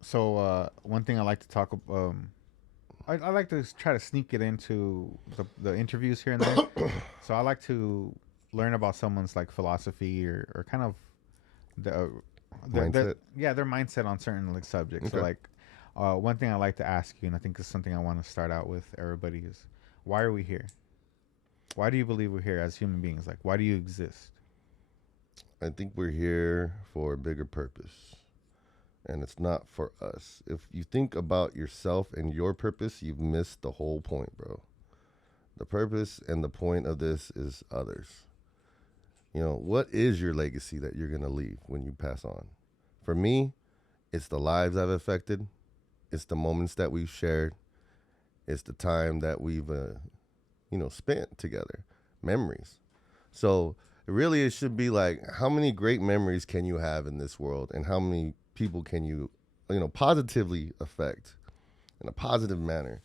So one thing I like to talk I like to try to sneak it into the interviews here and there. So I like to learn about someone's like philosophy or kind of the Mindset. their mindset on certain like subjects. So Okay. like one thing I like to ask you, and I think is something I want to start out with everybody is, why are we here? Why do you believe we're here as human beings? Like, why do you exist? I think we're here for a bigger purpose, and it's not for us. If you think about yourself and your purpose, you've missed the whole point, bro. The purpose and the point of this is others. What is your legacy that you're going to leave when you pass on? For me, it's the lives I've affected, it's the moments that we've shared, it's the time that we've, spent together, memories. So really, it should be like, how many great memories can you have in this world, and how many people can you, positively affect in a positive manner?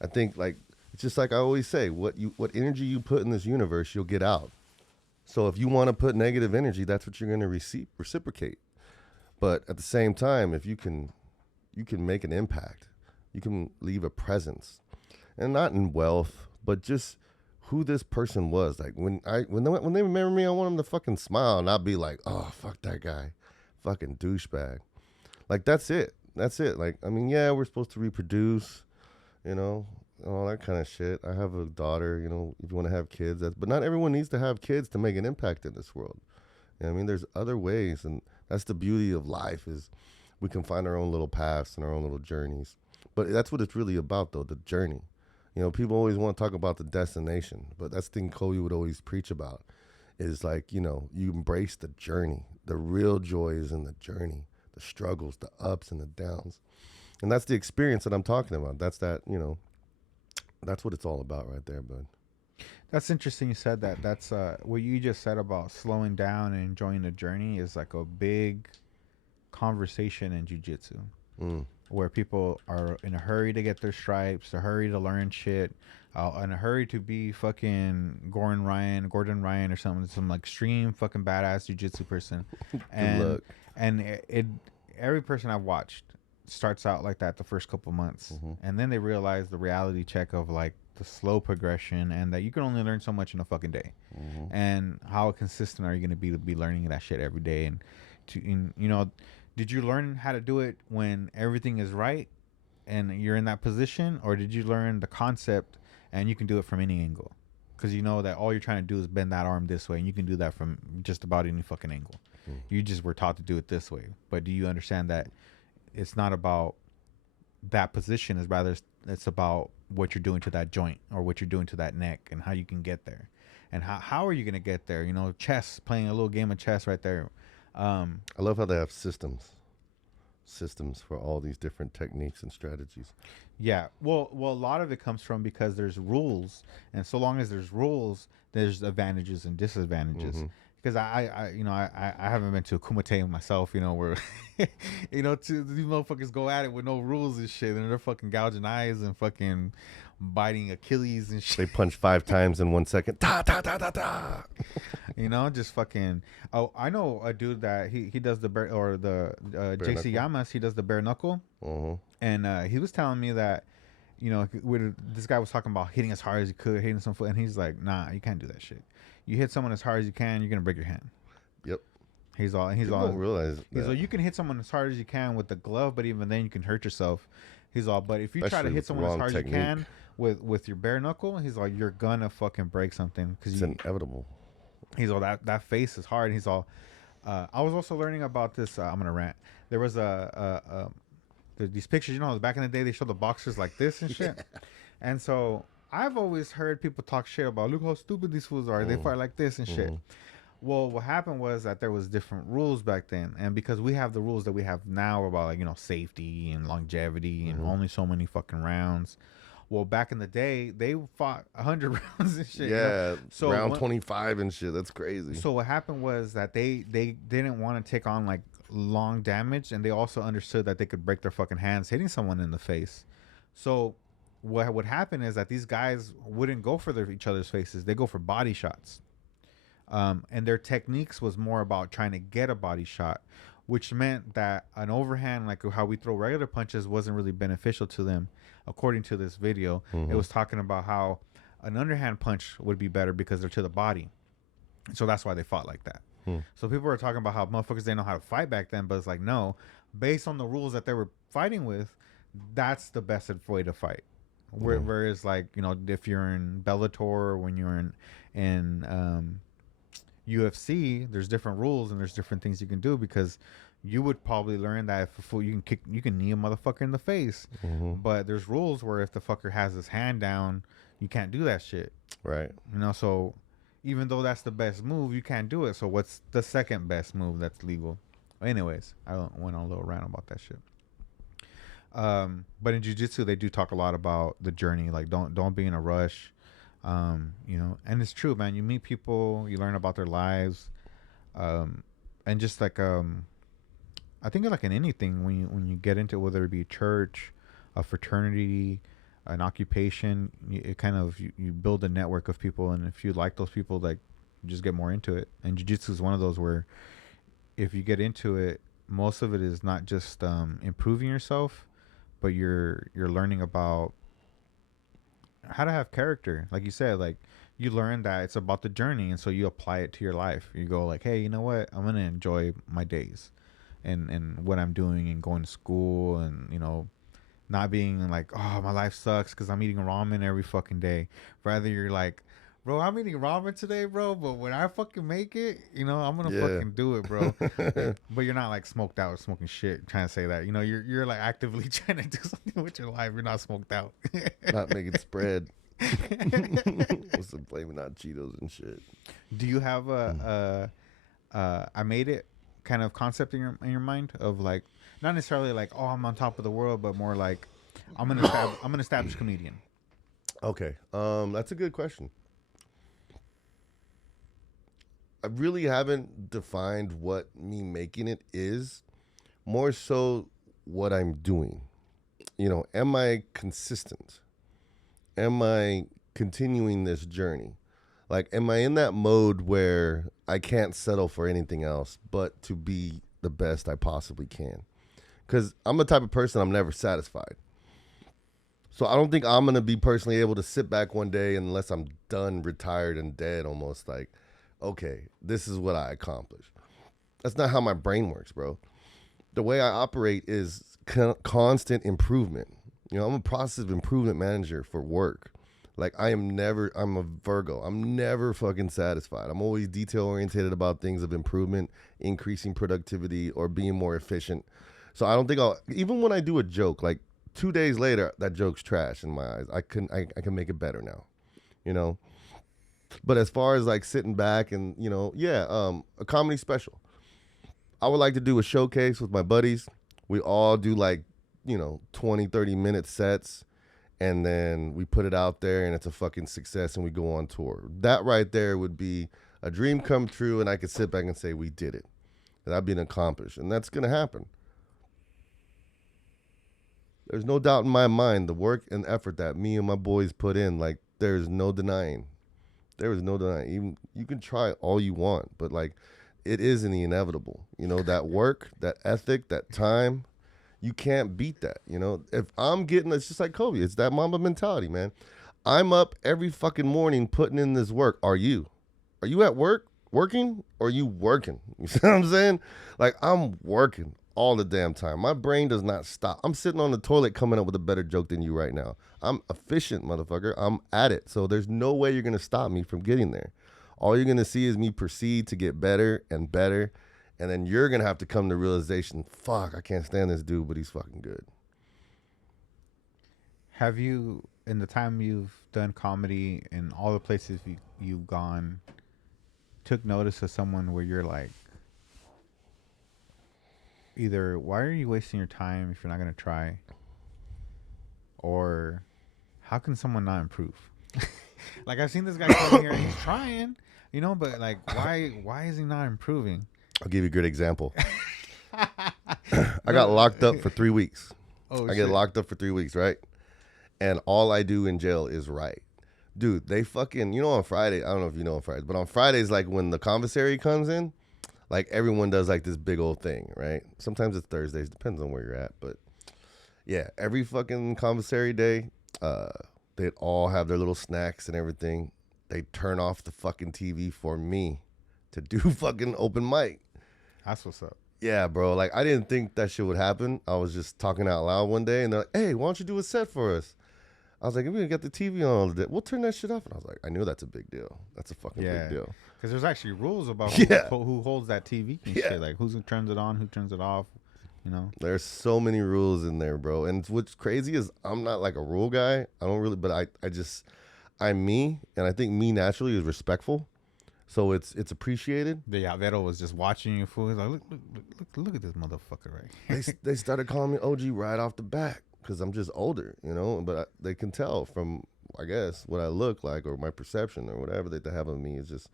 I think like it's just like I always say, what energy you put in this universe, you'll get out. So if you want to put negative energy, that's what you're going to reciprocate. But at the same time, if you can make an impact, you can leave a presence, and not in wealth, but just who this person was. Like when they remember me, I want them to fucking smile, and I'll be like, oh fuck that guy, fucking douchebag. Like that's it. That's it. Like I mean, yeah, we're supposed to reproduce, you know, all that kind of shit. I have a daughter, if you want to have kids, but not everyone needs to have kids to make an impact in this world. I mean, there's other ways, and that's the beauty of life is we can find our own little paths and our own little journeys. But that's what it's really about, though, the journey. People always want to talk about the destination, but that's the thing Kobe would always preach about is like, you embrace the journey. The real joy is in the journey, the struggles, the ups and the downs. And that's the experience that I'm talking about. That's what it's all about right there, bud. That's interesting. You said that. That's what you just said about slowing down and enjoying the journey is like a big conversation in jujitsu, Mm. where people are in a hurry to get their stripes, a hurry to learn shit, in a hurry to be fucking Gordon Ryan or something, some like extreme fucking badass jujitsu person, Good and luck. it every person I've watched starts out like that the first couple months, Hmm. and then they realize the reality check of like the slow progression and that you can only learn so much in a fucking day, Hmm. and how consistent are you going to be learning that shit every day, and did you learn how to do it when everything is right and you're in that position, or did you learn the concept and you can do it from any angle? Because you know that all you're trying to do is bend that arm this way, and you can do that from just about any fucking angle. You just were taught to do it this way. But do you understand that it's not about that position? Is rather it's about what you're doing to that joint or what you're doing to that neck and how you can get there, and how are you gonna get there? Chess, playing a little game of chess right there. Um, I love how they have systems for all these different techniques and strategies. Yeah, well, a lot of it comes from because there's rules, and so long as there's rules, there's advantages and disadvantages. Hmm. Because I haven't been to a kumite myself, where, these motherfuckers go at it with no rules and shit, and they're fucking gouging eyes and fucking biting Achilles and shit. They punch 5 times in 1 second. Ta ta ta ta ta. Just fucking. Oh, I know a dude that he does the bare or the Bare JC knuckle. Yamas. He does the bare knuckle, Uh-huh. and he was telling me that when this guy was talking about hitting as hard as he could, hitting some foot, and he's like, "Nah, you can't do that shit. You hit someone as hard as you can, you're gonna break your hand." Yep. He's People all, don't realize he's that, like, you can hit someone as hard as you can with the glove, but even then you can hurt yourself. He's all, but if you try to especially hit with the someone as wrong hard as you technique. can with your bare knuckle, he's like, you're gonna fucking break something because It's you. inevitable. He's all that face is hard. He's all. I was also learning about this. I'm gonna rant. There was these pictures. Back in the day they showed the boxers like this and shit. And so I've always heard people talk shit about, look how stupid these fools are. They Mm. fight like this and shit. Hmm. Well, what happened was that there was different rules back then, and because we have the rules that we have now about like safety and longevity and Hmm. only so many fucking rounds. Well, back in the day, they fought 100 rounds and shit. Yeah, So round what? 25 and shit. That's crazy. So what happened was that they didn't want to take on like long damage, and they also understood that they could break their fucking hands hitting someone in the face. So what would happen is that these guys wouldn't go for each other's faces; they go for body shots. And their techniques was more about trying to get a body shot. which meant that an overhand, like how we throw regular punches, wasn't really beneficial to them. According to this video, it was talking about how an underhand punch would be better because they're to the body. So that's why they fought like that. So people were talking about how motherfuckers didn't know how to fight back then, but it's like, no, based on the rules that they were fighting with, that's the best way to fight. Whereas, like, you know, if you're in Bellator or when you're in UFC, there's different rules and there's different things you can do, because you would probably learn that if you can knee a motherfucker in the face, but there's rules where if the fucker has his hand down, you can't do that shit. Right. You know, so even though that's the best move, you can't do it. So what's the second best move that's legal? Anyways, I went on a little rant about that shit. But in jiu-jitsu, they do talk a lot about the journey. Like, don't be in a rush. You know, and it's true, man. You meet people, you learn about their lives, and just like I think like in anything, when you get into, whether it be a church, a fraternity, an occupation, it kind of you build a network of people, and if you like those people, like, you just get more into it. And jiu-jitsu is one of those where if you get into it, most of it is not just improving yourself, but you're learning about how to have character. Like you said, like, you learn that it's about the journey, and so you apply it to your life. You go like, hey, you know what, I'm gonna enjoy my days and what I'm doing and going to school, and, you know, not being like, oh, my life sucks because I'm eating ramen every fucking day. Rather, you're like, bro, I'm eating ramen today, bro, but when I fucking make it, you know, I'm gonna fucking do it, bro. But you're not like smoked out or smoking shit trying to say that. You know, you're like actively trying to do something with your life. You're not smoked out. Not making spread. What's the blaming on Cheetos and shit? Do you have a I made it kind of concept in your mind of, like, not necessarily like, oh, I'm on top of the world, but more like I'm an established comedian? Okay, that's a good question. I really haven't defined what me making it is. More so what I'm doing. You know, am I consistent? Am I continuing this journey? Like, am I in that mode where I can't settle for anything else but to be the best I possibly can? Because I'm the type of person, I'm never satisfied. So I don't think I'm going to be personally able to sit back one day unless I'm done, retired, and dead, almost like, okay, this is what I accomplished. That's not how my brain works, bro. The way I operate is constant improvement. You know, I'm a process improvement manager for work. Like, I'm a Virgo. I'm never fucking satisfied. I'm always detail oriented about things of improvement, increasing productivity, or being more efficient. So I don't think even when I do a joke, like 2 days later, that joke's trash in my eyes. I can make it better now, you know? But as far as like sitting back and, you know, a comedy special. I would like to do a showcase with my buddies. We all do like, you know, 20, 30-minute sets. And then we put it out there and it's a fucking success and we go on tour. That right there would be a dream come true, and I could sit back and say, we did it. That'd be an accomplished. And that's going to happen. There's no doubt in my mind the work and effort that me and my boys put in, like, there's no denying. There is no denying. Even you can try all you want, but like, it is in the inevitable. You know, that work, that ethic, that time, you can't beat that. You know, if I'm getting, it's just like Kobe. It's that Mamba mentality, man. I'm up every fucking morning putting in this work. Are you? Are you at work working, or are you working? You see what I'm saying? Like, I'm working all the damn time. My brain does not stop. I'm sitting on the toilet coming up with a better joke than you right now. I'm efficient, motherfucker. I'm at it. So there's no way you're going to stop me from getting there. All you're going to see is me proceed to get better and better. And then you're going to have to come to realization, fuck, I can't stand this dude, but he's fucking good. Have you, in the time you've done comedy and all the places you've gone, took notice of someone where you're like, either why are you wasting your time if you're not going to try? Or how can someone not improve? Like, I've seen this guy come here and he's trying, you know, but like, why is he not improving? I'll give you a good example. I got locked up for 3 weeks. I get locked up for 3 weeks, right? And all I do in jail is write. Dude, they fucking, you know, on Friday, I don't know if you know on Fridays, but on Fridays, like when the commissary comes in, Like everyone does like this big old thing, right? Sometimes it's Thursdays, depends on where you're at. But yeah, every fucking commissary day, uh, they'd all have their little snacks and everything. They turn off the fucking TV for me to do fucking open mic. That's what's up. Yeah, bro. Like I didn't think that shit would happen. I was just talking out loud one day, and they're like, "Hey, why don't you do a set for us?" I was like, "If we got the TV on all the day, we'll turn that shit off." And I was like, "I knew that's a big deal. That's a fucking big deal." Because there's actually rules about Yeah. who holds that TV and Yeah. shit. Like who turns it on, who turns it off. You know. There's so many rules in there, bro. And what's crazy is I'm not like a rule guy. I don't really, but I'm me, and I think me naturally is respectful. So it's appreciated. Yeah, Vero was just watching you, fool. He's like, look at this motherfucker right here. They started calling me OG right off the bat because I'm just older, you know. But they can tell from, I guess, what I look like or my perception or whatever that they have of me is just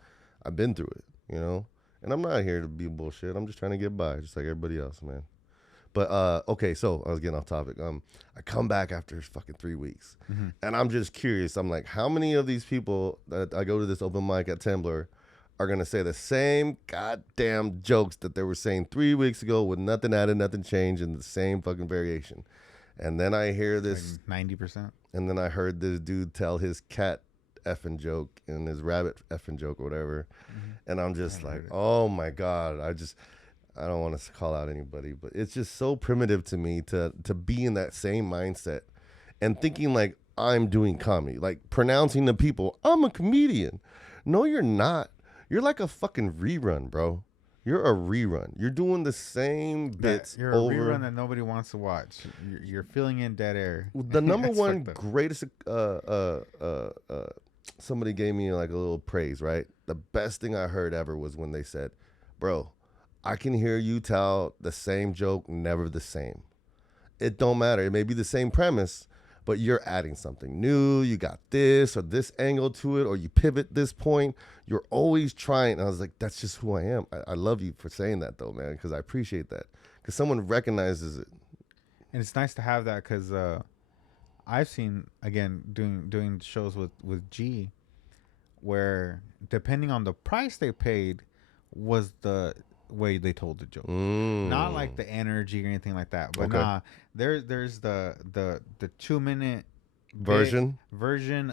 I've been through it, you know. And I'm not here to be bullshit. I'm just trying to get by, just like everybody else, man. But okay, so I was getting off topic. I come back after fucking 3 weeks, and I'm just curious. I'm like, how many of these people that I go to this open mic at Tumblr are gonna say the same goddamn jokes that they were saying 3 weeks ago with nothing added, nothing changed, and the same fucking variation? And then I hear this, 90%. and then I heard this dude tell his cat effing joke and his rabbit effing joke or whatever, and I'm just like, oh my god, I don't want to call out anybody, but it's just so primitive to me to be in that same mindset and thinking like I'm doing comedy, like pronouncing to people, I'm a comedian. No, you're not. You're like a fucking rerun, bro. You're a rerun. You're doing the same bits You're over. a rerun that nobody wants to watch. You're filling in dead air. The number That's one fucked up. greatest somebody gave me like a little praise, right? The best thing I heard ever was when they said, "Bro, I can hear you tell the same joke, never the same. It don't matter. It may be the same premise, but you're adding something new. You got this or this angle to it, or you pivot this point. You're always trying." And I was like, that's just who I am. I love you for saying that, though, man, because I appreciate that. Because someone recognizes it. And it's nice to have that because I've seen, again, doing shows with G, where depending on the price they paid was the way they told the joke. Not like the energy or anything like that. But Okay. nah, there's the 2 minute Version.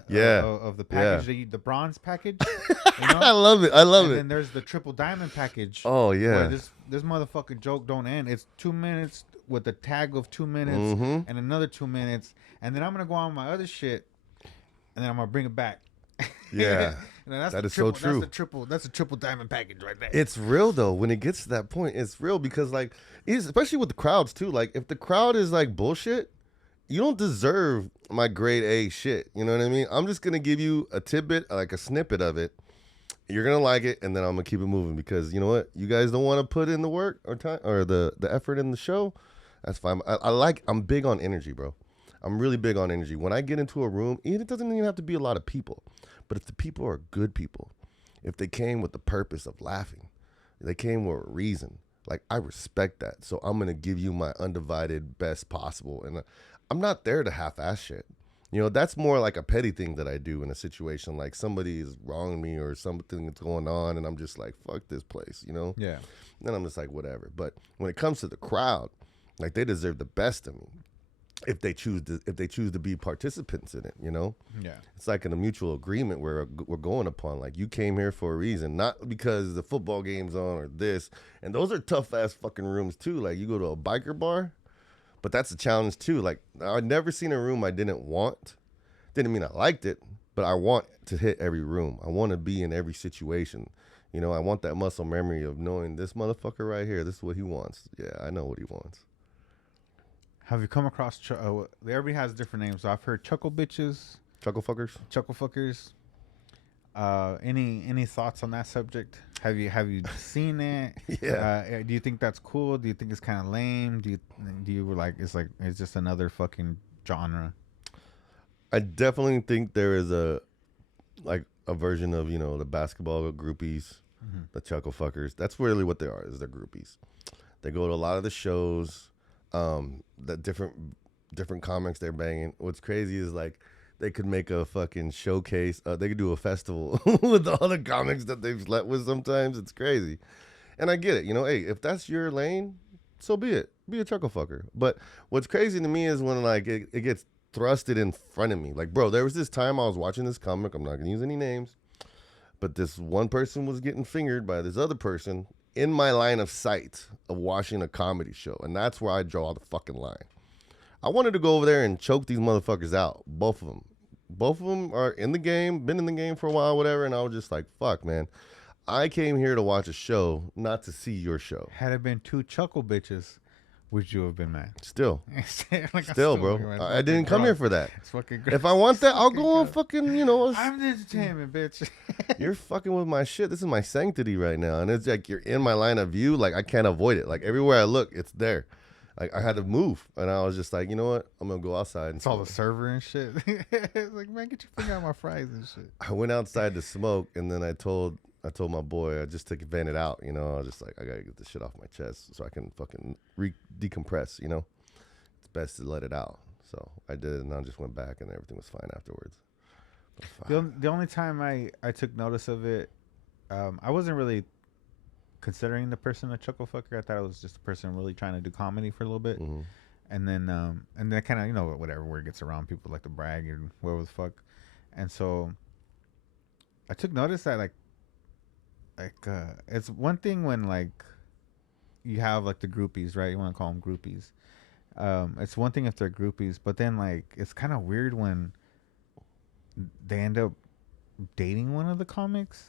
Yeah. of the package, the bronze package. You know? I love it. I love And it. then there's the triple diamond package. Oh, Where yeah. this motherfucking joke don't end. It's 2 minutes with a tag of 2 minutes Mhm. and another 2 minutes, and then I'm gonna go on my other shit, and then I'm gonna bring it back. Yeah. And then that's That the is so triple, true. That's a triple diamond package right there. It's real though. When it gets to that point, it's real because like, especially with the crowds too. Like, if the crowd is like bullshit, you don't deserve my grade A shit. You know what I mean? I'm just gonna give you a tidbit, like a snippet of it. You're gonna like it, and then I'm gonna keep it moving because you know what? You guys don't want to put in the work or time or the effort in the show. That's fine. I'm big on energy, bro. I'm really big on energy. When I get into a room, it doesn't even have to be a lot of people, but if the people are good people, if they came with the purpose of laughing, they came with a reason. Like, I respect that. So I'm gonna give you my undivided best possible, and I'm not there to half-ass shit. You know, that's more like a petty thing that I do in a situation like somebody is wronging me or something that's going on, and I'm just like, fuck this place, you know? Yeah. Then I'm just like, whatever. But when it comes to the crowd, like, they deserve the best of me if they choose to be participants in it, you know? Yeah. It's like in a mutual agreement where we're going upon, like, you came here for a reason, not because the football game's on or this. And those are tough ass fucking rooms too. Like, you go to a biker bar, but that's a challenge too. Like, I've never seen a room I didn't want. Didn't mean I liked it, but I want to hit every room. I want to be in every situation. You know, I want that muscle memory of knowing this motherfucker right here, this is what he wants. Yeah, I know what he wants. Have you come across? Everybody has different names. So I've heard chuckle bitches, Chuckle fuckers? chuckle fuckers. Any thoughts on that subject? Have you seen it? Yeah. Do you think that's cool? Do you think it's kind of lame? Do you like it's just another fucking genre? I definitely think there is a version of, you know, the basketball groupies, the chuckle fuckers. That's really what they are, is they're groupies. They go to a lot of the shows, the different comics they're banging. What's crazy is like they could make a fucking showcase. They could do a festival with all the comics that they've slept with sometimes. It's crazy. And I get it. You know, hey, if that's your lane, so be it. Be a chuckle fucker. But what's crazy to me is when like it gets thrusted in front of me. Like, bro, there was this time I was watching this comic. I'm not gonna use any names, but this one person was getting fingered by this other person in my line of sight of watching a comedy show, and that's where I draw the fucking line. I wanted to go over there and choke these motherfuckers out, both of them. Both of them are in the game, been in the game for a while, whatever, and I was just like, fuck, man. I came here to watch a show, not to see your show. Had it been two chuckle bitches, would you have been mad? Still. Like, Still, bro. I didn't come here for that. It's fucking If I want that, I'll go on fucking, you know. I'm the entertainment, bitch. You're fucking with my shit. This is my sanctity right now. And it's like you're in my line of view. Like, I can't avoid it. Like, everywhere I look, it's there. Like, I had to move. And I was just like, you know what? I'm going to go outside. And It's all the server and shit. It's like, man, get your finger out my fries and shit. I went outside to smoke, and then I told my boy I just took vented out. You know, I was just like, I gotta get this shit off my chest so I can fucking decompress. You know, it's best to let it out. So I did, and I just went back, and everything was fine afterwards. The only time I took notice of it, I wasn't really considering the person a chuckle fucker. I thought it was just a person really trying to do comedy for a little bit. Mm-hmm. And then kind of, you know, whatever word gets around, people like to brag and whatever the fuck. And so I took notice that like it's one thing when like you have like the groupies, right? You want to call them groupies. It's one thing if they're groupies, but then like it's kind of weird when they end up dating one of the comics.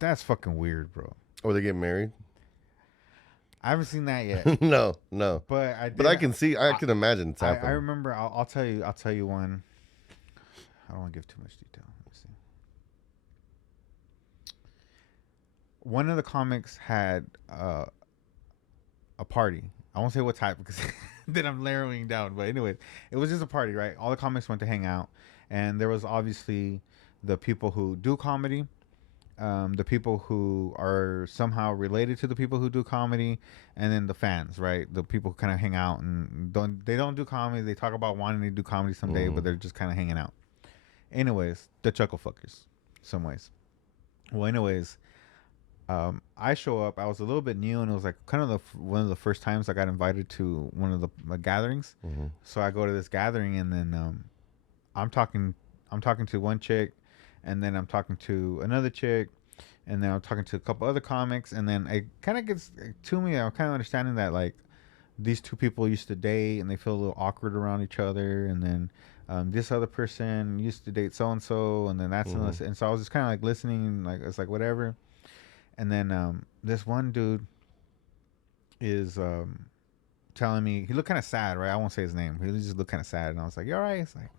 That's fucking weird, bro. Or they get married. I haven't seen that yet. No. But I can see. I can imagine it's happening. I remember. I'll tell you one. I don't want to give too much detail. Let me see. One of the comics had a party. I won't say what type because then I'm narrowing down. But anyways, it was just a party, right? All the comics went to hang out, and there was obviously the people who do comedy, the people who are somehow related to the people who do comedy, and then the fans, right? The people who kind of hang out and don't do comedy. They talk about wanting to do comedy someday, but they're just kind of hanging out. Anyways, the chuckle fuckers, some ways. Well, anyways, I show up. I was a little bit new, and it was like kind of one of the first times I got invited to one of the gatherings. Mm-hmm. So I go to this gathering, and then I'm talking to one chick, and then I'm talking to another chick, and then I'm talking to a couple other comics, and then it kind of gets to me. I'm kind of understanding that like these two people used to date, and they feel a little awkward around each other, and then this other person used to date so and so, and then that's and so I was just kind of like listening, like it's like whatever, and then this one dude is telling me he looked kind of sad, right? I won't say his name. He just looked kind of sad, and I was like, "You all right?" It's like.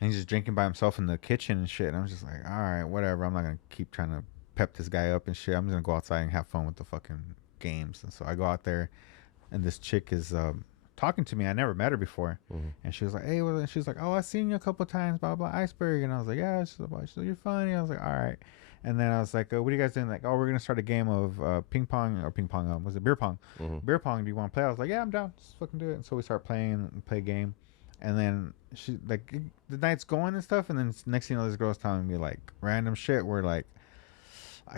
And he's just drinking by himself in the kitchen and shit. And I'm just like, all right, whatever. I'm not going to keep trying to pep this guy up and shit. I'm just going to go outside and have fun with the fucking games. And so I go out there, and this chick is talking to me. I never met her before. Mm-hmm. And she was like, hey, well, and she was like, oh, I've seen you a couple of times, blah, blah, Iceberg. And I was like, yeah. She's like, you're funny. I was like, all right. And then I was like, what are you guys doing? Like, oh, we're going to start a game of ping pong. Was it beer pong? Mm-hmm. Beer pong, do you want to play? I was like, yeah, I'm down. Just fucking do it. And so we start playing and play a game. And then she like the night's going and stuff, and then next thing you know, this girl's telling me like random shit. Where like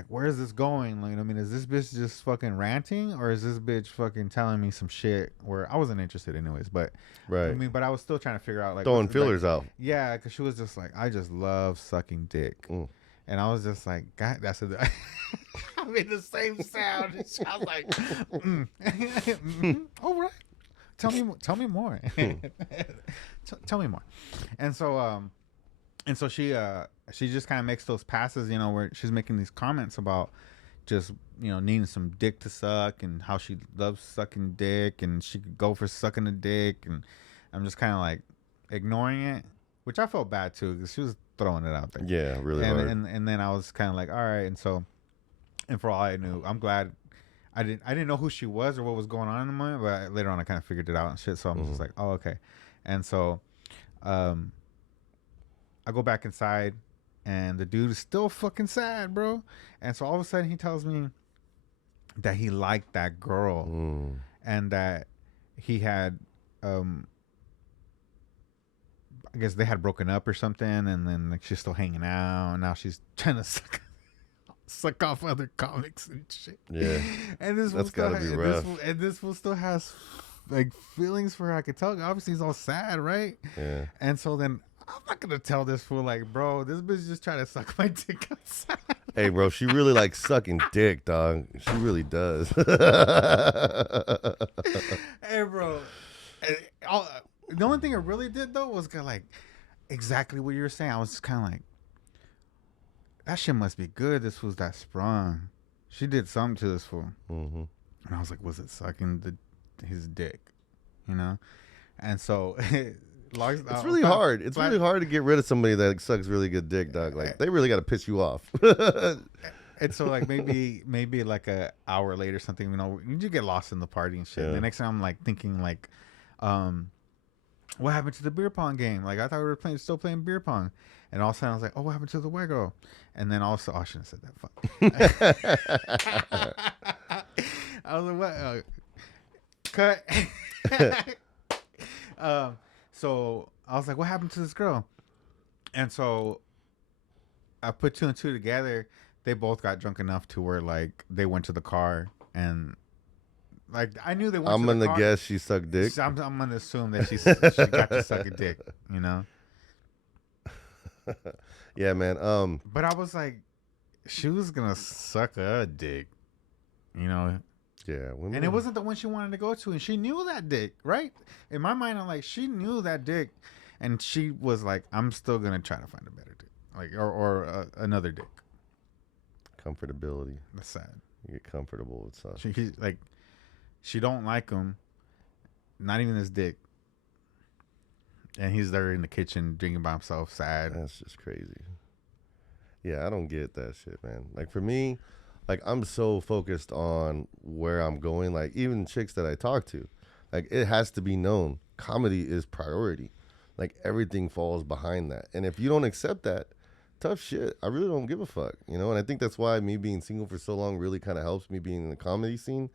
where's this going? Like, I mean, is this bitch just fucking ranting, or is this bitch fucking telling me some shit where I wasn't interested anyways? But right, I mean, but I was still trying to figure out like throwing feelers out. Yeah, because she was just like, I just love sucking dick, and I was just like, God, that's a. I made the same sound. I was like, all right. Tell me more. Tell me more. And so she just kind of makes those passes, you know, where she's making these comments about just, you know, needing some dick to suck and how she loves sucking dick and she could go for sucking a dick, and I'm just kind of like ignoring it, which I felt bad too because she was throwing it out there. Yeah, really hard. And then I was kind of like, all right, and for all I knew, I'm glad. I didn't know who she was or what was going on in the moment, but later on I kind of figured it out and shit. So I'm just like, oh, okay. And so, I go back inside, and the dude is still fucking sad, bro. And so all of a sudden he tells me that he liked that girl, and that he had, I guess they had broken up or something, and then like she's still hanging out, and now she's trying to suck suck off other comics and shit. Yeah, And this that's gotta be rough. This fool still has like feelings for her. I could tell. Obviously, he's all sad, right? Yeah. And so then I'm not gonna tell this fool like, bro, this bitch just trying to suck my dick outside. Hey, bro, she really likes sucking dick, dog. She really does. Hey, bro. And the only thing it really did though was kind of like exactly what you were saying. I was just kind of like, that shit must be good. This was that sprung. She did something to this fool. Mm-hmm. And I was like, was it sucking his dick? You know? And so It's really hard. It's really hard to get rid of somebody that sucks really good dick, dog. Like they really got to piss you off. And so like maybe like a hour later or something, you know, you get lost in the party and shit. Yeah. The next time I'm like thinking like, what happened to the beer pong game? Like I thought we were still playing beer pong. And all of a sudden I was like, oh, what happened to the Wego? And then also, I shouldn't have said that. Fuck. I was like, what? Cut. So I was like, what happened to this girl? And so I put two and two together. They both got drunk enough to where like they went to the car and like I knew they went I'm to the car. gonna guess she sucked dick. I'm gonna assume that she got to suck a dick, you know? Yeah, man. But I was like, she was gonna suck a dick, you know? Yeah. And it wasn't the one she wanted to go to, and she knew that dick, right? In my mind, I'm like, she knew that dick, and she was like, I'm still gonna try to find a better dick, like or another dick. Comfortability. That's sad. You get comfortable with stuff. She don't like him, not even his dick, and he's there in the kitchen drinking by himself, sad. That's just crazy. Yeah, I don't get that shit, man. Like for me, like I'm so focused on where I'm going. Like even chicks that I talk to, like it has to be known, comedy is priority. Like everything falls behind that. And if you don't accept that, tough shit. I really don't give a fuck, you know. And I think that's why me being single for so long really kind of helps me being in the comedy scene,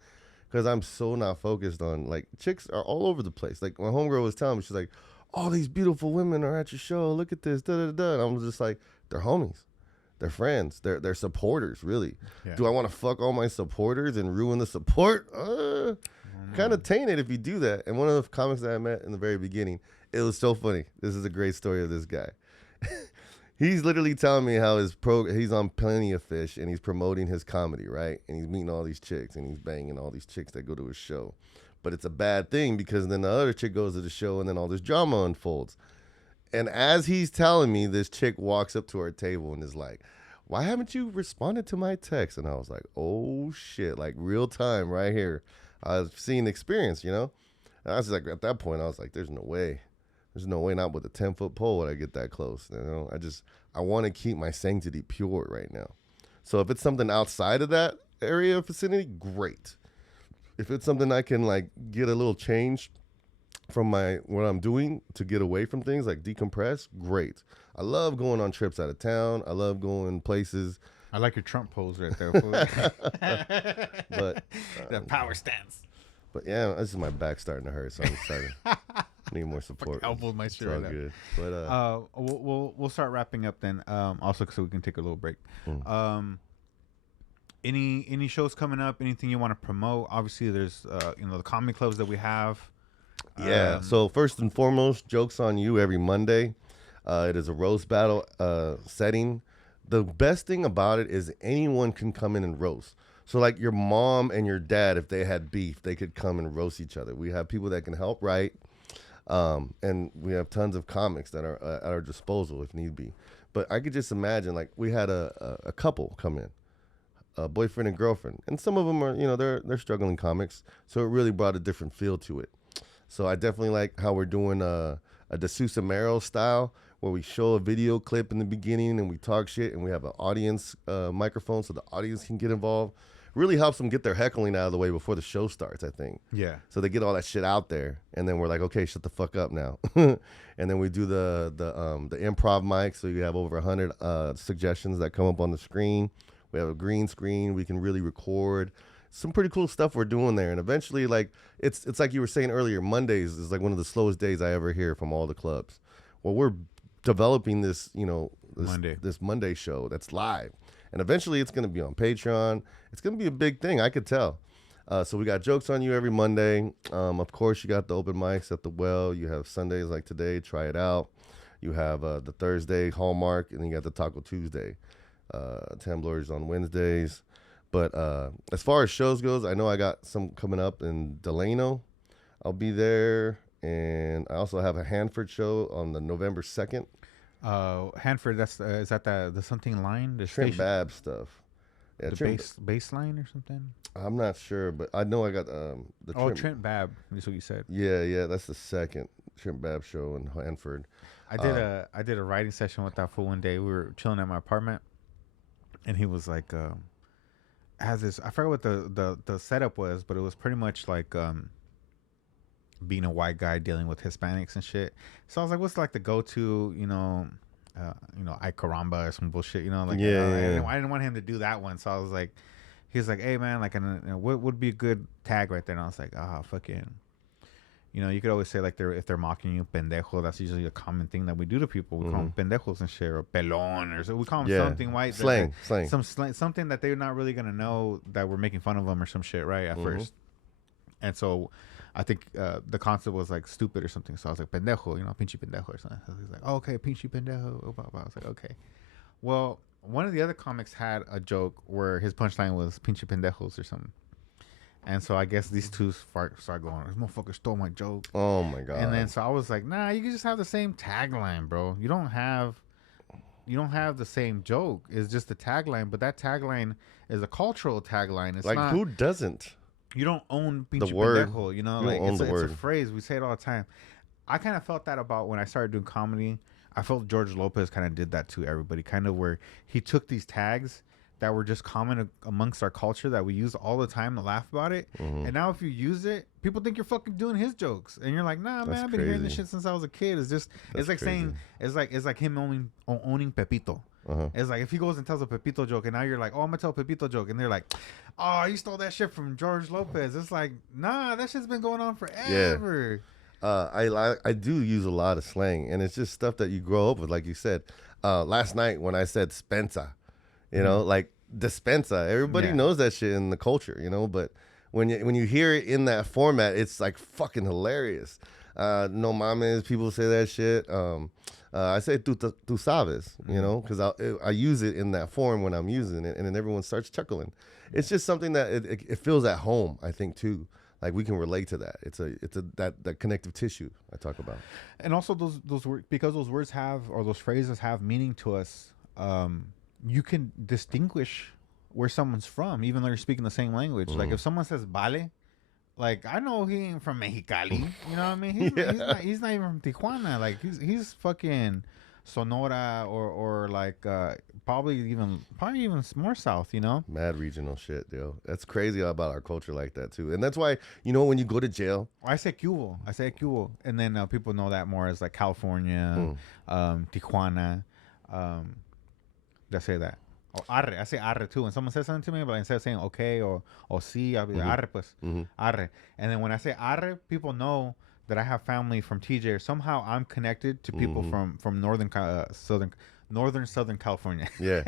because I'm so not focused on like chicks are all over the place. Like my homegirl was telling me, she's like, all these beautiful women are at your show. Look at this, da da da. And I'm just like, they're homies. They're friends. They're supporters, really. Yeah. Do I want to fuck all my supporters and ruin the support? Kind of tainted if you do that. And one of the comics that I met in the very beginning, it was so funny. This is a great story of this guy. He's literally telling me how he's on Plenty of Fish and he's promoting his comedy, right? And he's meeting all these chicks and he's banging all these chicks that go to his show. But it's a bad thing because then the other chick goes to the show and then all this drama unfolds. And as he's telling me, this chick walks up to our table and is like, why haven't you responded to my text? And I was like, oh shit, like real time right here. I've seen experience, you know? And I was like, at that point, I was like, there's no way. There's no way, not with a 10-foot pole would I get that close. You know, I want to keep my sanctity pure right now. So if it's something outside of that area of vicinity, great. If it's something I can like get a little change from what I'm doing to get away from things, like decompress, great. I love going on trips out of town. I love going places. I like your Trump pose right there. But the power stance. But yeah, this is my back starting to hurt, so I'm excited. Need more support. Elbowed my shit right now. Good. But we'll start wrapping up then. Also, so we can take a little break. Any shows coming up? Anything you want to promote? Obviously, there's the comedy clubs that we have. Yeah. So first and foremost, Jokes on You every Monday. It is a roast battle setting. The best thing about it is anyone can come in and roast. So like your mom and your dad, if they had beef, they could come and roast each other. We have people that can help write. And we have tons of comics that are at our disposal if need be. But I could just imagine, like, we had a couple come in, a boyfriend and girlfriend. And some of them are, they're struggling comics. So it really brought a different feel to it. So I definitely like how we're doing a DeSouza Mero style, where we show a video clip in the beginning and we talk shit and we have an audience microphone so the audience can get involved. Really helps them get their heckling out of the way before the show starts, I think. Yeah. So they get all that shit out there, and then we're like, okay, shut the fuck up now. And then we do the improv mic, so you have over 100 suggestions that come up on the screen. We have a green screen. We can really record. Some pretty cool stuff we're doing there. And eventually, like, it's like you were saying earlier, Mondays is like one of the slowest days I ever hear from all the clubs. Well, we're developing this, this Monday show that's live. And eventually it's going to be on Patreon. It's going to be a big thing. I could tell. So we got Jokes on You every Monday. Of course, you got the open mics at the Well. You have Sundays like today. Try it out. You have the Thursday Hallmark, and then you got the Taco Tuesday. Tamblers on Wednesdays. But as far as shows goes, I know I got some coming up in Delano. I'll be there. And I also have a Hanford show on the November 2nd. Hanford, that's is that the something line? The Shrimp station? Bab stuff. Yeah, The bass line or something? I'm not sure, but I know I got the Trent Bab. That's what you said. Yeah, that's the second Shrimp Bab show in Hanford. I did a writing session with that fool one day. We were chilling at my apartment, and he was like, has this, I forgot what the setup was, but it was pretty much like being a white guy dealing with Hispanics and shit. So I was like, what's like the go-to, I caramba or some bullshit, like I didn't want him to do that one. So I was like, he was like, hey man, like, what would be a good tag right there? And I was like, fucking, you could always say like if they're mocking you, pendejo. That's usually a common thing that we do to people. We call them pendejos and shit, or pelon, or so we call them something white. Slang. Something that they're not really gonna know that we're making fun of them or some shit, right? At first. And so I think the concept was like stupid or something. So I was like, pendejo, pinche pendejo or something. So he's like, oh, okay, pinche pendejo. I was like, okay. Well, one of the other comics had a joke where his punchline was pinche pendejos or something. And so I guess these two start going, this motherfucker stole my joke. Oh, my God. And then so I was like, nah, you can just have the same tagline, bro. You don't have the same joke. It's just the tagline. But that tagline is a cultural tagline. It's like, not, who doesn't? You don't own pinche the word. pendejo, like it's a phrase. We say it all the time. I kind of felt that about when I started doing comedy. I felt George Lopez kind of did that to everybody, kind of where he took these tags that were just common amongst our culture that we use all the time to laugh about it. And now if you use it, people think you're fucking doing his jokes. And you're like, nah, man, I've been hearing this shit since I was a kid. It's just, it's like crazy. Saying, it's like him owning Pepito. It's like if he goes and tells a Pepito joke and now you're like, oh, I'm gonna tell a Pepito joke, and they're like, oh, you stole that shit from George Lopez. It's like, nah, that shit's been going on forever. I do use a lot of slang, and it's just stuff that you grow up with, like you said. Last night when I said Spencer, like dispensa, everybody knows that shit in the culture, but when you hear it in that format, it's like fucking hilarious. No mames, people say that shit. I say tu sabes, because I use it in that form when I'm using it, and then everyone starts chuckling. It's just something that it feels at home, I think, too. Like we can relate to that. It's that connective tissue I talk about. And also those words, because those words or those phrases have meaning to us. You can distinguish where someone's from, even though you're speaking the same language. Like if someone says vale, like I know he ain't from Mexicali. You know what I mean? He's not even from Tijuana. Like he's fucking Sonora or like probably even more south. Mad regional shit, yo. That's crazy about our culture like that too. And that's why when you go to jail, I say cubo, and then people know that more as like California, Tijuana. I say that. Or arre. I say arre too. When someone says something to me, but instead of saying okay or sí, I'll be like, arre pues. Arre. And then when I say arre, people know that I have family from TJ, or somehow I'm connected to people from northern southern California. Yeah.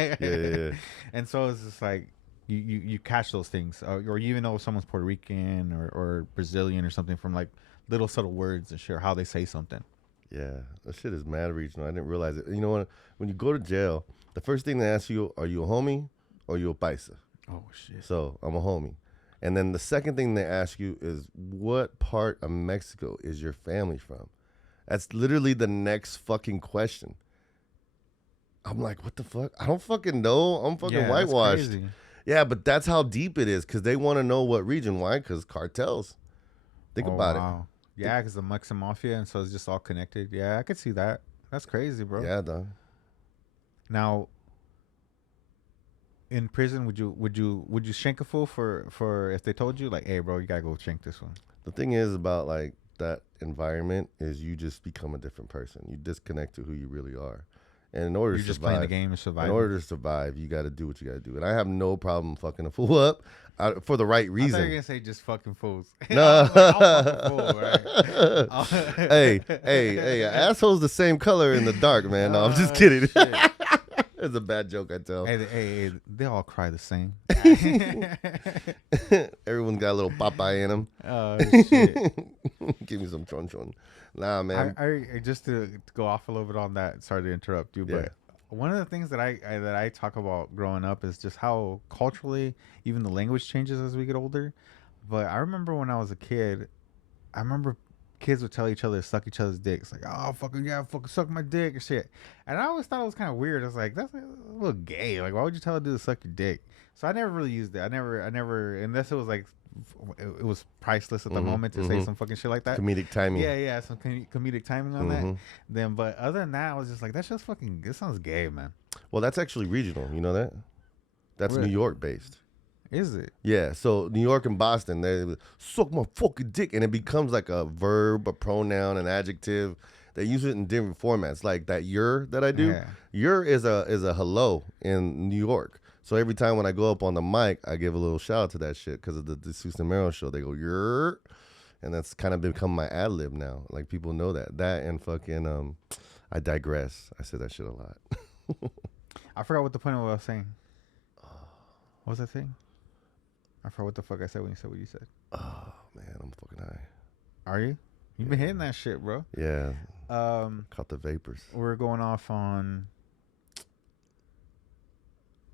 And so it's just like you catch those things, or you even know if someone's Puerto Rican or Brazilian or something from like little subtle words and shit, or how they say something. Yeah, that shit is mad regional. I didn't realize it. You know what? When you go to jail, the first thing they ask you, are you a homie or you a paisa? Oh, shit. So, I'm a homie. And then the second thing they ask you is, what part of Mexico is your family from? That's literally the next fucking question. I'm like, what the fuck? I don't fucking know. I'm fucking whitewashed. Yeah, but that's how deep it is, because they want to know what region. Why? Because cartels. Think about it. Yeah, because the Mexican mafia, and so it's just all connected. Yeah, I could see that. That's crazy, bro. Yeah, dog. Now, in prison, would you shank a fool for if they told you like, hey, bro, you gotta go shank this one? The thing is about like that environment is you just become a different person. You disconnect to who you really are. And in order to just survive, playing the game to survive. In order to survive, you got to do what you got to do. And I have no problem fucking a fool up for the right reason. I thought you were gonna say just fucking fools. No, I'll fuck a fool, right? hey, asshole's the same color in the dark, man. No, I'm just kidding. It's a bad joke, I tell. Hey, they all cry the same. Everyone's got a little Popeye in them. Oh shit. Give me some chon chon. Nah, man. I just to go off a little bit on that. Sorry to interrupt you, Yeah. but one of the things that I talk about growing up is just how culturally even the language changes as we get older. But I remember when I was a kid, I remember kids would tell each other to suck each other's dicks, like, "Oh, fucking yeah, fucking suck my dick" and shit. And I always thought it was kind of weird. I was like, "That's a little gay. Like, why would you tell a dude to suck your dick?" So I never really used it. I never, unless it was like, it was priceless at the moment to say some fucking shit like that. Comedic timing. Yeah, some comedic timing on that. Mhm. Then, but other than that, I was just like, that's just fucking. This sounds gay, man. Well, that's actually regional. You know that? That's Really? New York based. Is it? Yeah, so New York and Boston, they suck my fucking dick, and it becomes like a verb, a pronoun, an adjective. They use it in different formats, like that "your" that I do. Yeah. Your is a hello in New York. So every time when I go up on the mic, I give a little shout out to that shit because of the Susan Mero show. They go "your," and that's kind of become my ad lib now. Like people know that. That and fucking I digress. I say that shit a lot. I forgot what the point of what I was saying. What was I saying? I forgot what the fuck I said when you said what you said. Oh man, I'm fucking high. Are you? You've been hitting that shit, bro. Yeah, caught the vapors. We're going off on.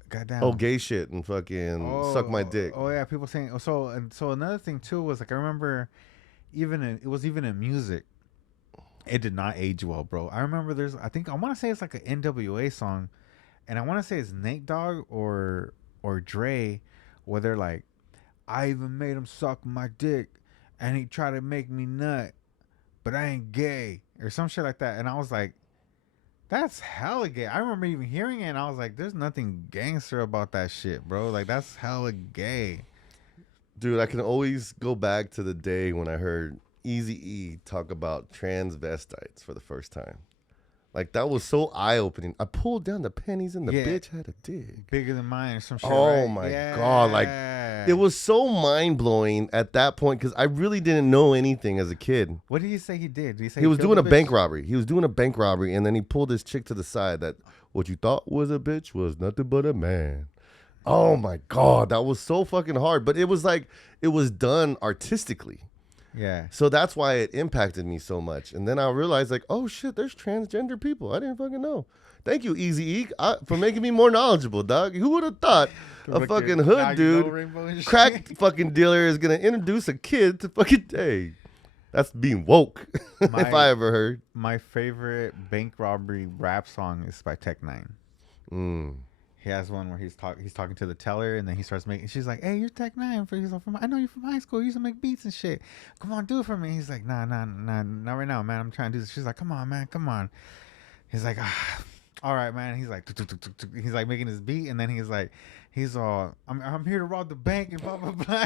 Goddamn. Oh, gay shit and fucking suck my dick. Oh yeah, people saying. Oh, so another thing too was like I remember, it was even in music. It did not age well, bro. I remember I want to say it's like an NWA song, and I want to say it's Nate Dogg or Dre, where they're like, "I even made him suck my dick, and he tried to make me nut, but I ain't gay," or some shit like that. And I was like, that's hella gay. I remember even hearing it, and I was like, there's nothing gangster about that shit, bro. Like, that's hella gay. Dude, I can always go back to the day when I heard Eazy-E talk about transvestites for the first time. Like, that was so eye-opening. I pulled down the panties and the Yeah. bitch had a dick. Bigger than mine or some shit. Oh right? my Yeah. God, like, it was so mind-blowing at that point because I really didn't know anything as a kid. What did he say he did? Did he say He was killed doing a the bank bitch? robbery. He was doing a bank robbery, and then he pulled this chick to the side that what you thought was a bitch was nothing but a man. Oh my God, that was so fucking hard. But it was like, it was done artistically. Yeah. So that's why it impacted me so much. And then I realized, like, oh shit, there's transgender people. I didn't fucking know. Thank you, Eazy-E, for making me more knowledgeable, dog. Who would have thought a Look fucking at- hood now you know dude, Rainbow and crack shit. fucking dealer is gonna introduce a kid to fucking day? That's being woke, if I ever heard. My favorite bank robbery rap song is by Tech Nine. He has one where he's talking to the teller, and then he starts making. She's like, "Hey, you're Tech Nine. He's like, I know you from high school. You used to make beats and shit. Come on, do it for me." He's like, "Nah, not right now, man. I'm trying to do this." She's like, "Come on, man, come on." He's like, "All right, man." He's like, tuk, tuk, tuk, tuk, tuk. He's like making his beat, and then he's all, I'm here to rob the bank and blah blah blah.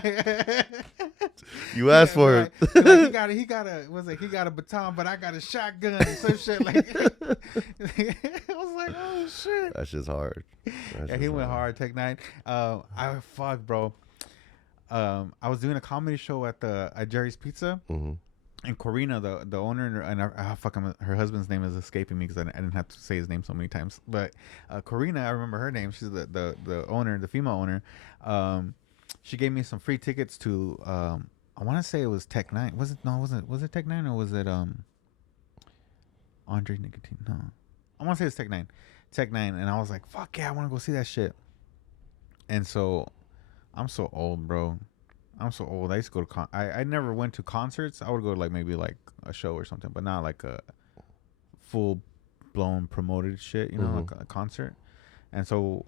You asked for it. Like, he got a baton, but I got a shotgun and some shit like. I was like, oh shit. That's just hard. Yeah, he went hard. Tech Nine. Bro. I was doing a comedy show at Jerry's Pizza, and Corina, the owner, and her husband's name is escaping me because I didn't have to say his name so many times. But Corina, I remember her name. She's the owner, the female owner. She gave me some free tickets to. I want to say it was Tech Nine. Was it Tech Nine or was it Andre Nicotine? No, I want to say it's Tech Nine. Tech Nine, and I was like, fuck yeah, I want to go see that shit. And so, I'm so old, bro. I'm so old. I used to go to I never went to concerts. I would go to like maybe like a show or something, but not like a full blown promoted shit, you know, like a concert. And so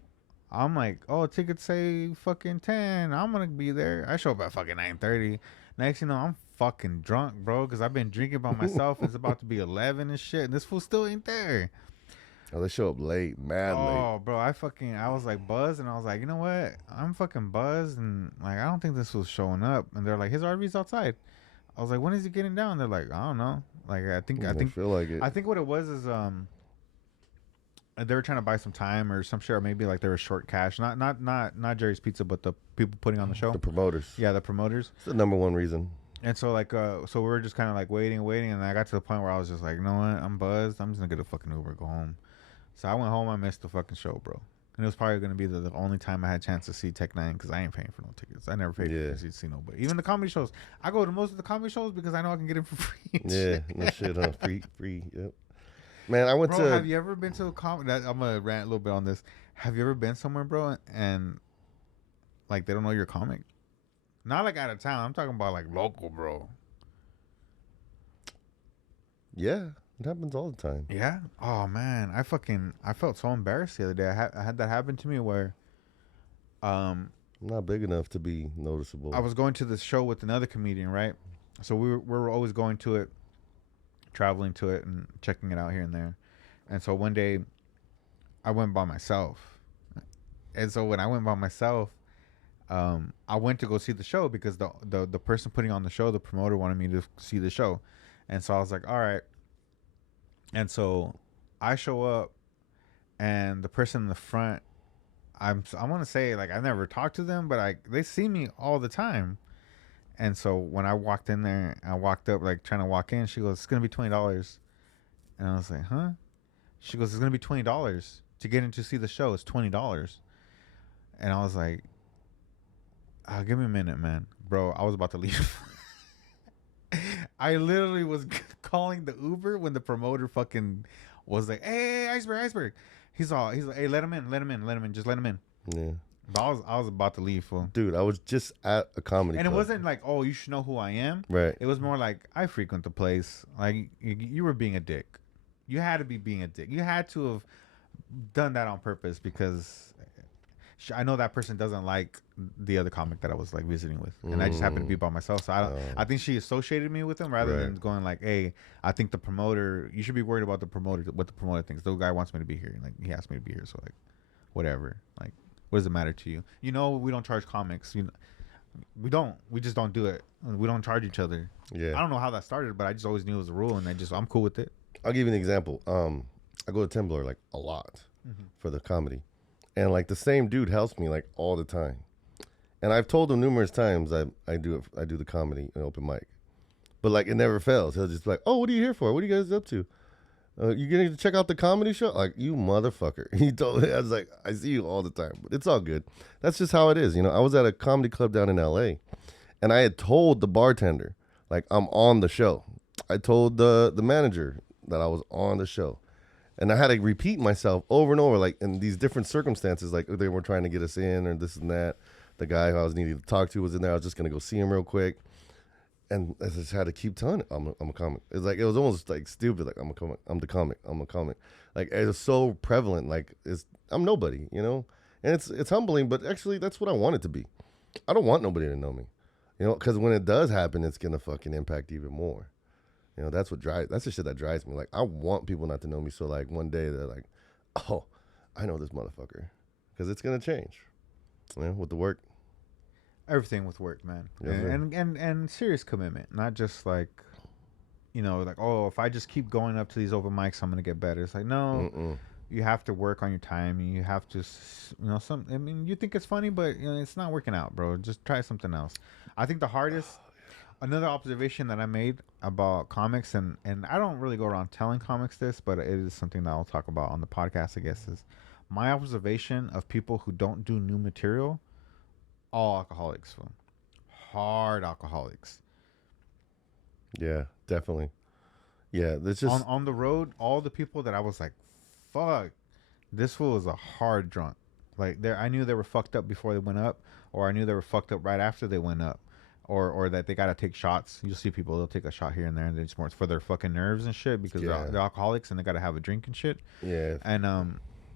I'm like, oh, tickets say fucking 10. I'm gonna be there. I show up at fucking 9:30. Next, you know, I'm fucking drunk, bro, because I've been drinking by myself. It's about to be 11 and shit, and this fool still ain't there. Oh, they show up late, mad late. Oh, bro, I was like buzzed, and I was like, you know what? I'm fucking buzzed, and like I don't think this was showing up. And they're like, his RV's outside. I was like, when is he getting down? They're like, I don't know. Like I think feel like it. I think what it was is they were trying to buy some time or some shit, or maybe like they were short cash. Not Jerry's Pizza, but the people putting on the show. The promoters. Yeah, the promoters. It's the number one reason. And so like so we were just kind of like waiting, and I got to the point where I was just like, you know what? I'm buzzed. I'm just gonna get a fucking Uber, go home. So I went home. I missed the fucking show, bro. And it was probably gonna be the only time I had a chance to see Tech Nine because I ain't paying for no tickets. I never paid Yeah. to see nobody. Even the comedy shows, I go to most of the comedy shows because I know I can get it for free. and Yeah, shit. no shit, huh? Free. Yep. Man, I went Bro, have to. you ever been to a comedy? I'm gonna rant a little bit on this. Have you ever been somewhere, bro, and like they don't know you're a comic? Not like out of town. I'm talking about like local, bro. Yeah, it happens all the time. Yeah. Oh man, I felt so embarrassed the other day. I had that happen to me where, um, I'm not big enough to be noticeable. I was going to this show with another comedian, right? So we were always going to it, traveling to it, and checking it out here and there. And so one day, I went by myself. And so when I went by myself, I went to go see the show because the person putting on the show, the promoter, wanted me to see the show, and so I was like, all right. And so I show up, and the person in the front, I want to say like I never talked to them, but they see me all the time. And so when I walked in there, I walked up like trying to walk in. She goes, "It's gonna be $20," and I was like, "Huh?" She goes, "It's gonna be $20 to get in to see the show. It's $20," and I was like, give me a minute, man, bro. I was about to leave. I literally was calling the Uber when the promoter fucking was like, "Hey, iceberg." He's like, "Hey, let him in, just let him in." Yeah. But I was about to leave, fool. Dude, I was just at a comedy And it club. wasn't like, "Oh, you should know who I am." Right. It was more like, I frequent the place. Like you were being a dick. You had to be being a dick. You had to have done that on purpose because I know that person doesn't like the other comic that I was like visiting with, and I just happened to be by myself. So I think she associated me with him rather than going like, "Hey, I think the promoter. You should be worried about the promoter. What the promoter thinks. The guy wants me to be here. Like he asked me to be here. So like, whatever. Like, what does it matter to you? You know, we don't charge comics. We don't. We just don't do it. We don't charge each other. Yeah. I don't know how that started, but I just always knew it was a rule, and I'm cool with it. I'll give you an example. I go to Tumblr like a lot for the comedy. And like the same dude helps me like all the time. And I've told him numerous times I do the comedy and open mic. But like it never fails. He'll just be like, "Oh, what are you here for? What are you guys up to? You getting to check out the comedy show?" Like, you motherfucker. He told me, I was like, "I see you all the time." But it's all good. That's just how it is. You know, I was at a comedy club down in LA and I had told the bartender, like, I'm on the show. I told the manager that I was on the show. And I had to repeat myself over and over, like in these different circumstances, like they were trying to get us in or this and that. The guy who I was needing to talk to was in there. I was just going to go see him real quick. And I just had to keep telling it, I'm a comic. It's like, it was almost like stupid. Like, I'm a comic. I'm the comic. I'm a comic. Like, it was so prevalent. Like, I'm nobody, you know? And it's humbling, but actually that's what I want it to be. I don't want nobody to know me, you know? Because when it does happen, it's going to fucking impact even more. You know, that's the shit that drives me. Like, I want people not to know me. So, like, one day they're like, "Oh, I know this motherfucker." Because it's going to change, you know, with the work. Everything with work, man. Yes, sir. And serious commitment. Not just like, like, oh, if I just keep going up to these open mics, I'm going to get better. It's like, no, you have to work on your time. And you have to, I mean, you think it's funny, but it's not working out, bro. Just try something else. I think the hardest. Another observation that I made about comics, and I don't really go around telling comics this, but it is something that I'll talk about on the podcast, I guess, is my observation of people who don't do new material, all alcoholics, hard alcoholics. Yeah, definitely. Yeah, that's just On the road, all the people that I was like, fuck, this fool is a hard drunk. Like, I knew they were fucked up before they went up, or I knew they were fucked up right after they went up. Or that they gotta take shots. You'll see people, they'll take a shot here and there, and it's more for their fucking nerves and shit because they're alcoholics and they gotta have a drink and shit. Yeah. And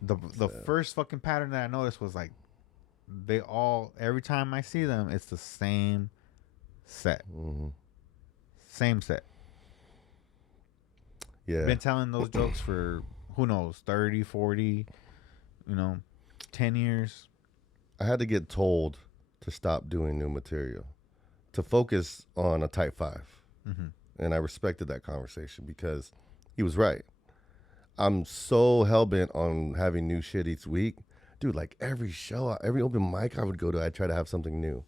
the first fucking pattern that I noticed was like, they all, every time I see them, it's the same set. Same set. Yeah. Been telling those jokes for who knows, 30, 40, 10 years. I had to get told to stop doing new material, to focus on a type 5. And I respected that conversation because he was right. I'm so hell-bent on having new shit each week. Dude, like every show, every open mic I would go to, I'd try to have something new.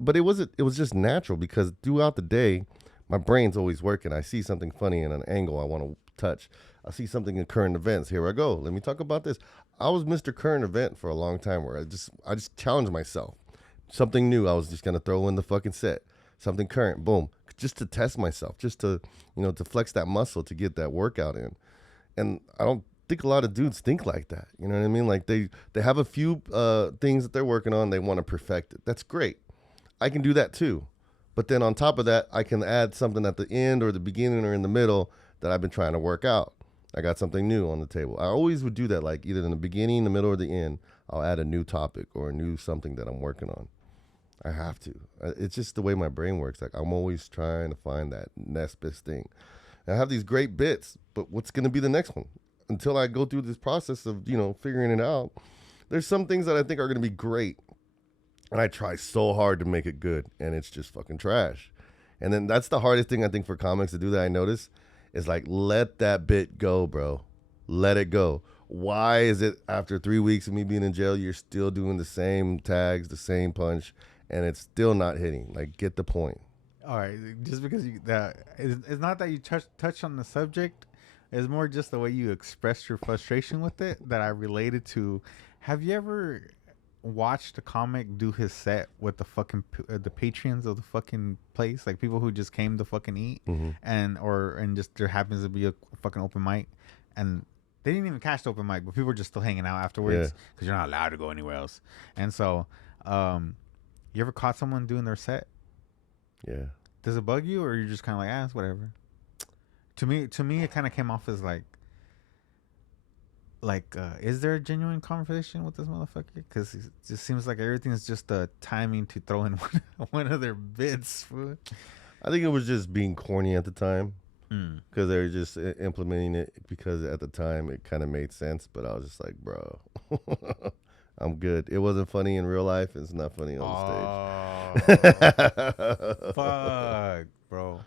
But it was just natural because throughout the day, my brain's always working. I see something funny in an angle, I want to touch. I see something in current events. Here I go. Let me talk about this. I was Mr. Current Event for a long time where I just challenged myself. Something new. I was just gonna throw in the fucking set. Something current. Boom. Just to test myself. Just to to flex that muscle to get that workout in. And I don't think a lot of dudes think like that. You know what I mean? Like they have a few things that they're working on. They want to perfect it. That's great. I can do that too. But then on top of that, I can add something at the end or the beginning or in the middle that I've been trying to work out. I got something new on the table. I always would do that, like either in the beginning, the middle, or the end. I'll add a new topic or a new something that I'm working on. I have to. It's just the way my brain works. Like I'm always trying to find that next best thing. And I have these great bits, but what's going to be the next one? Until I go through this process of, figuring it out, there's some things that I think are going to be great. And I try so hard to make it good, and it's just fucking trash. And then that's the hardest thing I think for comics to do that I notice is like, let that bit go, bro. Let it go. Why is it after 3 weeks of me being in jail, you're still doing the same tags, the same punch, and it's still not hitting? Like, get the point. All right, just because it's not that you touch on the subject, it's more just the way you express your frustration with it that I related to. Have you ever watched a comic do his set with the fucking the patrons of the fucking place, like people who just came to fucking eat, and just there happens to be a fucking open mic, and they didn't even catch the open mic, but people were just still hanging out afterwards because you're not allowed to go anywhere else. And so, you ever caught someone doing their set? Yeah. Does it bug you, or you're just kind of like, it's whatever? To me, it kind of came off as is there a genuine conversation with this motherfucker? Because it just seems like everything is just timing to throw in one of their bits. Fool. I think it was just being corny at the time because they were just implementing it because at the time it kind of made sense. But I was just like, bro, I'm good. It wasn't funny in real life. It's not funny on stage. Fuck, bro.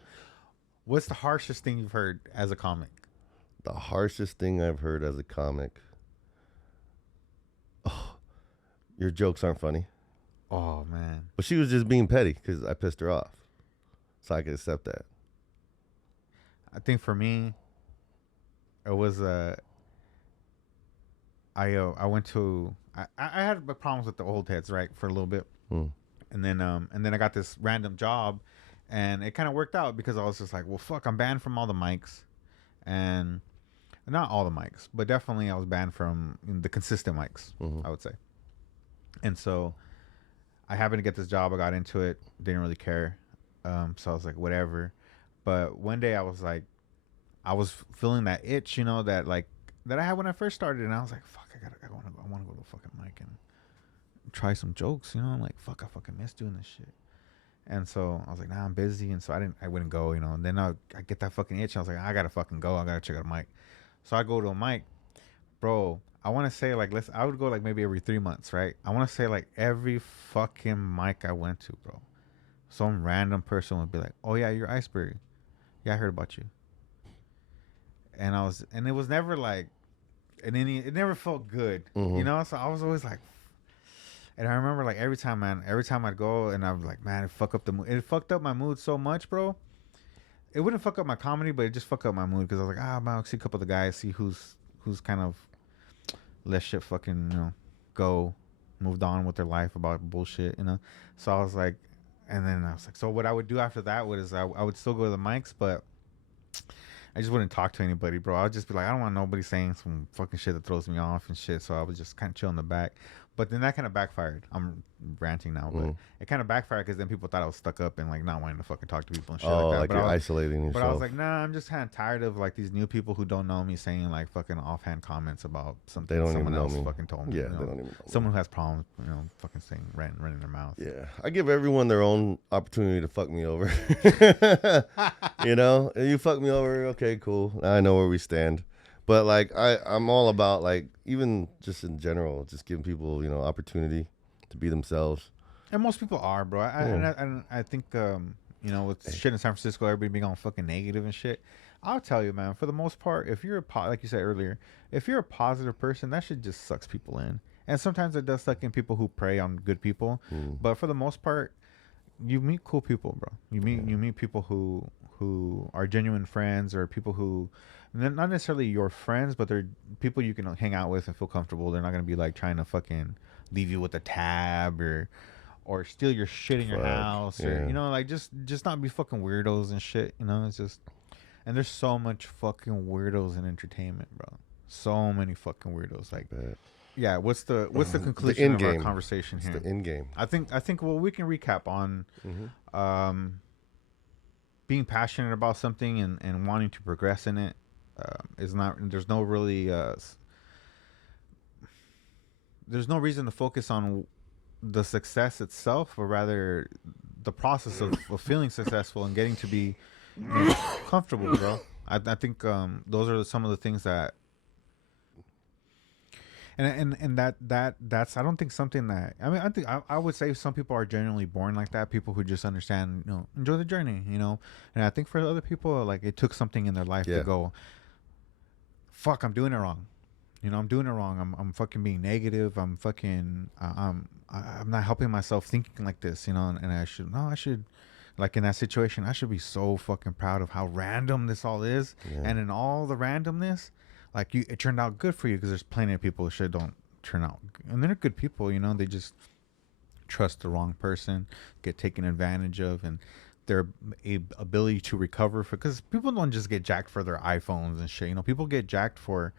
What's the harshest thing you've heard as a comic? The harshest thing I've heard as a comic. Oh, your jokes aren't funny. Oh, man. But she was just being petty because I pissed her off. So I could accept that. I think for me, it was I went to I had problems with the old heads, right, for a little bit. And then I got this random job, and it kind of worked out because I was just like, well, fuck, I'm banned from all the mics, and not all the mics, but definitely I was banned from the consistent mics, I would say. And so I happened to get this job. I got into it. Didn't really care. So I was like, whatever. But one day I was like, I was feeling that itch, that I had when I first started. And I was like, fuck, I want to go to the fucking mic and try some jokes, I'm like, fuck, I fucking miss doing this shit. And so I was like, nah, I'm busy. And so I wouldn't go, and then I get that fucking itch. I was like, I gotta fucking go. I gotta check out a mic. So I go to a mic, bro. I want to say I would go maybe every 3 months, right? I want to say every fucking mic I went to, bro, some random person would be like, oh yeah, you're Iceberg. Yeah, I heard about you. And it was never it never felt good, So I was always like, and I remember every time I'd go and I was like, man, it fucked up the mood. It fucked up my mood so much, bro. It wouldn't fuck up my comedy, but it just fucked up my mood because I was like, man, I'll see a couple of the guys, see who's kind of let shit fucking, moved on with their life about bullshit, So I was like, and then I was like, so what I would do after that was I would still go to the mics, but I just wouldn't talk to anybody, bro. I would just be like, I don't want nobody saying some fucking shit that throws me off and shit. So I would just kind of chill in the back. But then that kind of backfired. I'm ranting now, but it kind of backfired because then people thought I was stuck up and not wanting to fucking talk to people and shit like that. Like you're isolating yourself. But I was like, nah, I'm just kind of tired of these new people who don't know me saying fucking offhand comments about something someone else fucking told me. Yeah, they don't even know someone who has problems, fucking saying running their mouth. Yeah, I give everyone their own opportunity to fuck me over. You fuck me over, okay, cool. I know where we stand. But I'm all about even just in general, just giving people opportunity to be themselves. And most people are, bro. I think with shit in San Francisco, everybody being all fucking negative and shit. I'll tell you, man. For the most part, if you're like you said earlier, if you're a positive person, that shit just sucks people in. And sometimes it does suck in people who prey on good people. But for the most part, you meet cool people, bro. You meet people who who are genuine friends, or people who not necessarily your friends, but they're people you can hang out with and feel comfortable. They're not gonna be like trying to fucking leave you with a tab or steal your shit in your Fuck, house, or yeah. like just not be fucking weirdos and shit. It's just, and there's so much fucking weirdos in entertainment, bro. So many fucking weirdos. Like, But yeah. What's the conclusion end of our game. conversation it's here? the end game. I think well, we can recap on being passionate about something and wanting to progress in it. Is not there's no really there's no reason to focus on the success itself, but rather the process of feeling successful and getting to be comfortable, bro. I think those are some of the things that and that's I don't think something that I think I would say some people are genuinely born like that, people who just understand, enjoy the journey, and I think for other people, like, it took something in their life Yeah. to go, fuck, I'm doing it wrong. I'm doing it wrong. I'm fucking being negative. I'm fucking I'm not helping myself thinking like this, and I should like, in that situation, I should be so fucking proud of how random this all is. Yeah. And in all the randomness, like, it turned out good for you, because there's plenty of people who shit don't turn out. And they're good people, they just trust the wrong person, get taken advantage of, and their ability to recover, because people don't just get jacked for their iPhones and shit. People get jacked for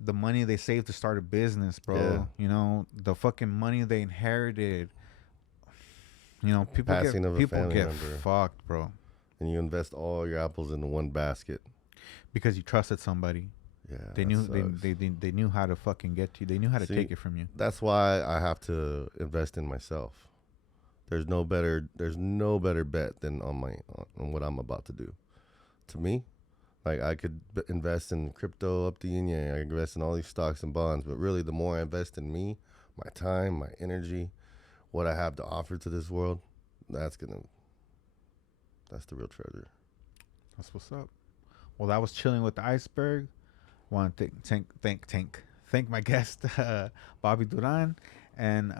the money they saved to start a business, bro. The fucking money they inherited. People Passing of a get family member. fucked, bro, And you invest all your apples into one basket. because you trusted somebody. Yeah. They that knew sucks. they knew how to fucking get to you. They knew how to See, take it from you. That's why I have to invest in myself. There's no better bet than on what I'm about to do. To me, like, I could invest in crypto up the yin yang. I could invest in all these stocks and bonds, but really, the more I invest in me, my time, my energy, what I have to offer to this world, that's the real treasure. That's what's up. Well, that was Chilling with the Iceberg. Want to thank my guest, Bobby Duran, and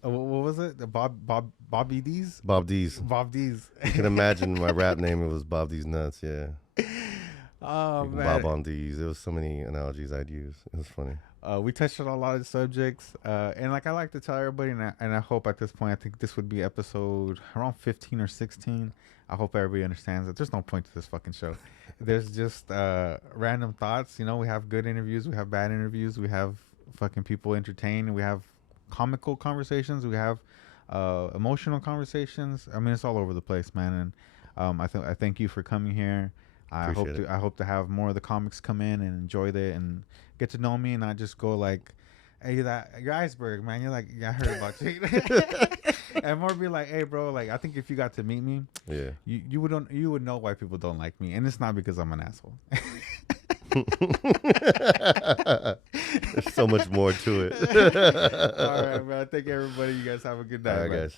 what was it? Bobby D's. Bob D's. Bob D's. You can imagine my rap name. It was Bob D's Nuts. Yeah. Oh, man. Bob on D's. There was so many analogies I'd use. It was funny. We touched on a lot of subjects, and like I like to tell everybody, and I hope at this point, I think this would be episode around 15 or 16. I hope everybody understands that there's no point to this fucking show. There's just random thoughts. We have good interviews, we have bad interviews, we have fucking people entertained, we have comical conversations, we have emotional conversations. I mean, it's all over the place, man. And I thank you for coming here. I hope to have more of the comics come in and enjoy it and get to know me, and not just go like, hey, you're Iceberg, man. You're like, yeah, I heard about you. And more be like, hey, bro, like, I think if you got to meet me, Yeah. you would know why people don't like me, and it's not because I'm an asshole. There's so much more to it. All right, man. Thank everybody. You guys have a good night. All right, man. guys.